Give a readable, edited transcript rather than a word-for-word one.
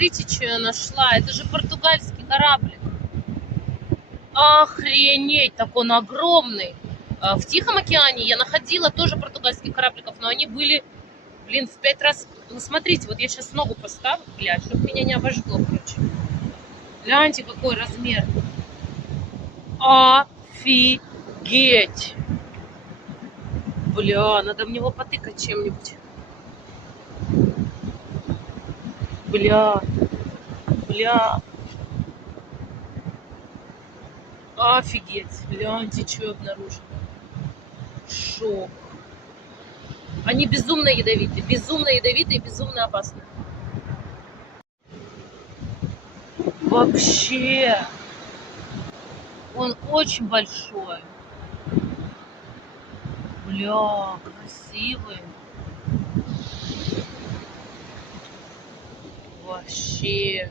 смотрите, что я нашла. Это же португальский кораблик. Охренеть, так он огромный. В Тихом океане я находила тоже португальских корабликов, но они были, блин, в 5 раз. Ну, смотрите, вот я сейчас ногу поставлю, блядь, чтобы меня не обожгло, короче. Гляньте, какой размер. Офигеть. Бля, надо в него потыкать чем-нибудь. Бля, бля. Офигеть. Гляньте, что я обнаружила. Шок. Они безумно ядовиты и безумно опасны. Вообще. Он очень большой. Бля, красивый. Вообще.